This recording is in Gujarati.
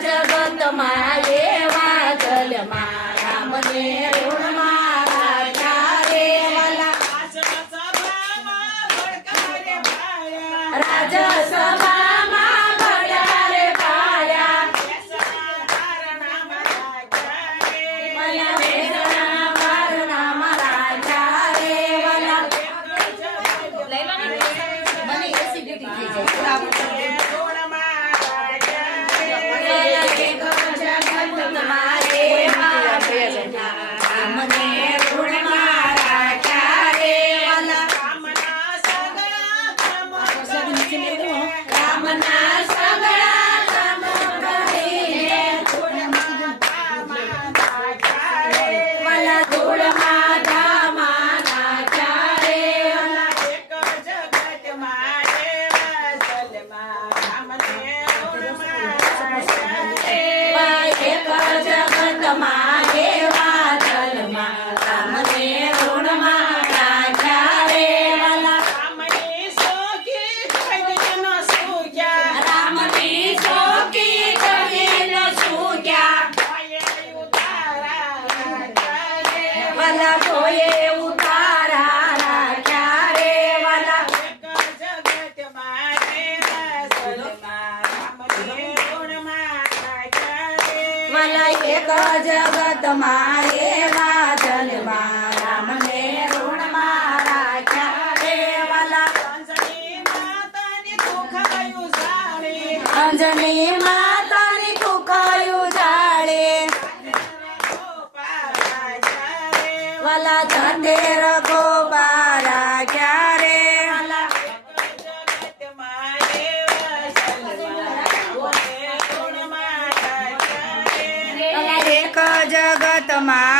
જગતમાં એવા જલમાં રામને ઋણમાં રાખ્યા રે વાલા રાજસભામાં ભળ્યા રે પાયા વાલા વેદના વારનામાં રાખ્યા રે વાલા મને એસિડિટી થઈ જાય જગતમાં એવા જલમાં રામને ઋણમાં રાખ્યા રે વાલા અંજની માતાની કુખાયું જાળે વાલા ધંધેર ગોબા રાખ્યા રે જગતમાં